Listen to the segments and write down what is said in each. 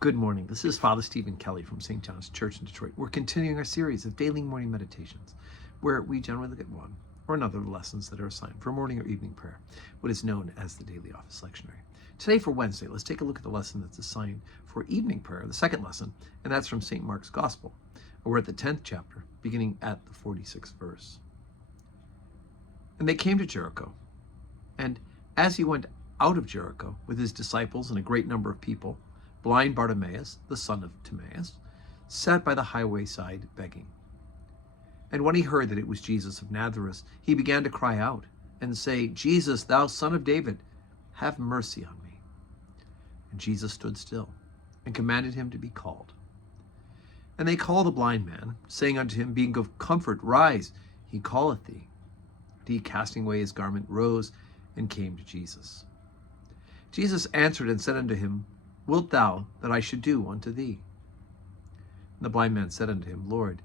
Good morning. This is Father Stephen Kelly from St. John's Church in Detroit. We're continuing our series of daily morning meditations, where we generally look at one or another of the lessons that are assigned for morning or evening prayer, what is known as the Daily Office Lectionary. Today for Wednesday, let's take a look at the lesson that's assigned for evening prayer, the second lesson, and that's from St. Mark's Gospel. We're at the 10th chapter, beginning at the 46th verse. And they came to Jericho, and as he went out of Jericho with his disciples and a great number of people, blind Bartimaeus, the son of Timaeus, sat by the highway side begging. And when he heard that it was Jesus of Nazareth, he began to cry out and say, "Jesus, thou son of David, have mercy on me." And Jesus stood still and commanded him to be called. And they called the blind man, saying unto him, being of comfort, "Rise, he calleth thee." And he, casting away his garment, rose and came to Jesus. Jesus answered and said unto him, "Wilt thou that I should do unto thee?" And the blind man said unto him, "Lord,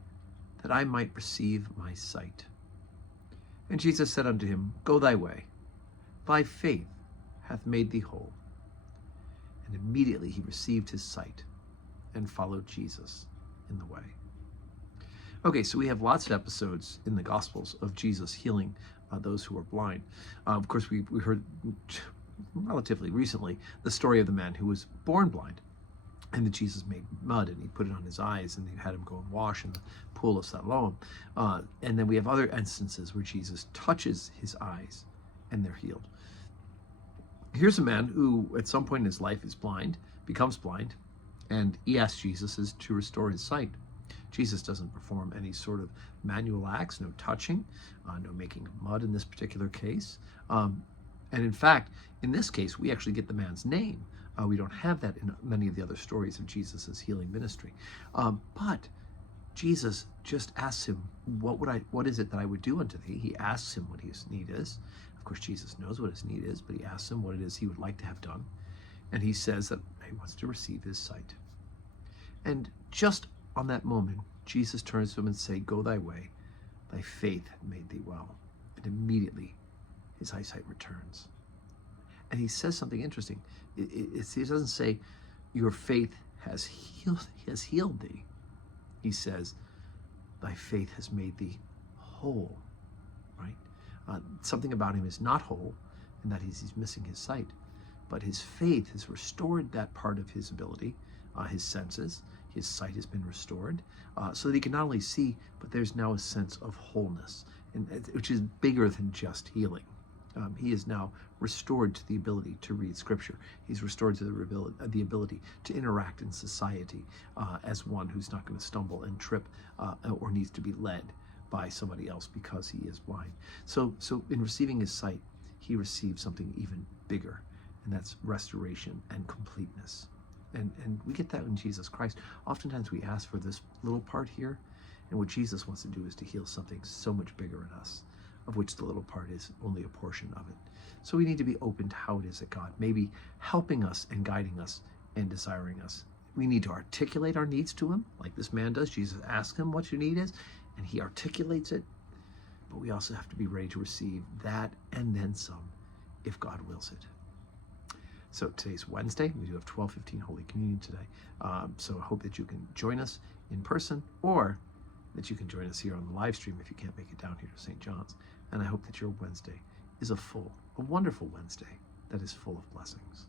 that I might receive my sight." And Jesus said unto him, "Go thy way, thy faith hath made thee whole." And immediately he received his sight and followed Jesus in the way. Okay, so we have lots of episodes in the Gospels of Jesus healing those who are blind. Of course, we heard relatively recently the story of the man who was born blind, and that Jesus made mud and he put it on his eyes and he had him go and wash in the pool of Siloam. And then we have other instances where Jesus touches his eyes and they're healed. Here's a man who at some point in his life is blind, becomes blind, and he asks Jesus to restore his sight. Jesus doesn't perform any sort of manual acts, no touching, no making of mud in this particular case. And in fact, in this case, we actually get the man's name. We don't have that in many of the other stories of Jesus' healing ministry. But Jesus just asks him, what is it that I would do unto thee? He asks him what his need is. Of course, Jesus knows what his need is, but he asks him what it is he would like to have done. And he says that he wants to receive his sight. And just on that moment, Jesus turns to him and says, "Go thy way, thy faith hath made thee well." And immediately his eyesight returns. And he says something interesting. He doesn't say, "Your faith has healed thee." He says, "Thy faith has made thee whole," right? Something about him is not whole, and that he's missing his sight. But his faith has restored that part of his ability, his senses. His sight has been restored, so that he can not only see, but there's now a sense of wholeness, which is bigger than just healing. He is now restored to the ability to read Scripture. He's restored to the ability to interact in society as one who's not going to stumble and trip or needs to be led by somebody else because he is blind. So in receiving his sight, he receives something even bigger, and that's restoration and completeness. And we get that in Jesus Christ. Oftentimes we ask for this little part here, and what Jesus wants to do is to heal something so much bigger in us, of which the little part is only a portion of it. So we need to be open to how it is that God may be helping us and guiding us and desiring us. We need to articulate our needs to him, like this man does. Jesus asks him what your need is, and he articulates it. But we also have to be ready to receive that and then some, if God wills it. So today's Wednesday. We do have 12:15 Holy Communion today. So I hope that you can join us in person, or that you can join us here on the live stream if you can't make it down here to St. John's. And I hope that your Wednesday is a wonderful Wednesday that is full of blessings.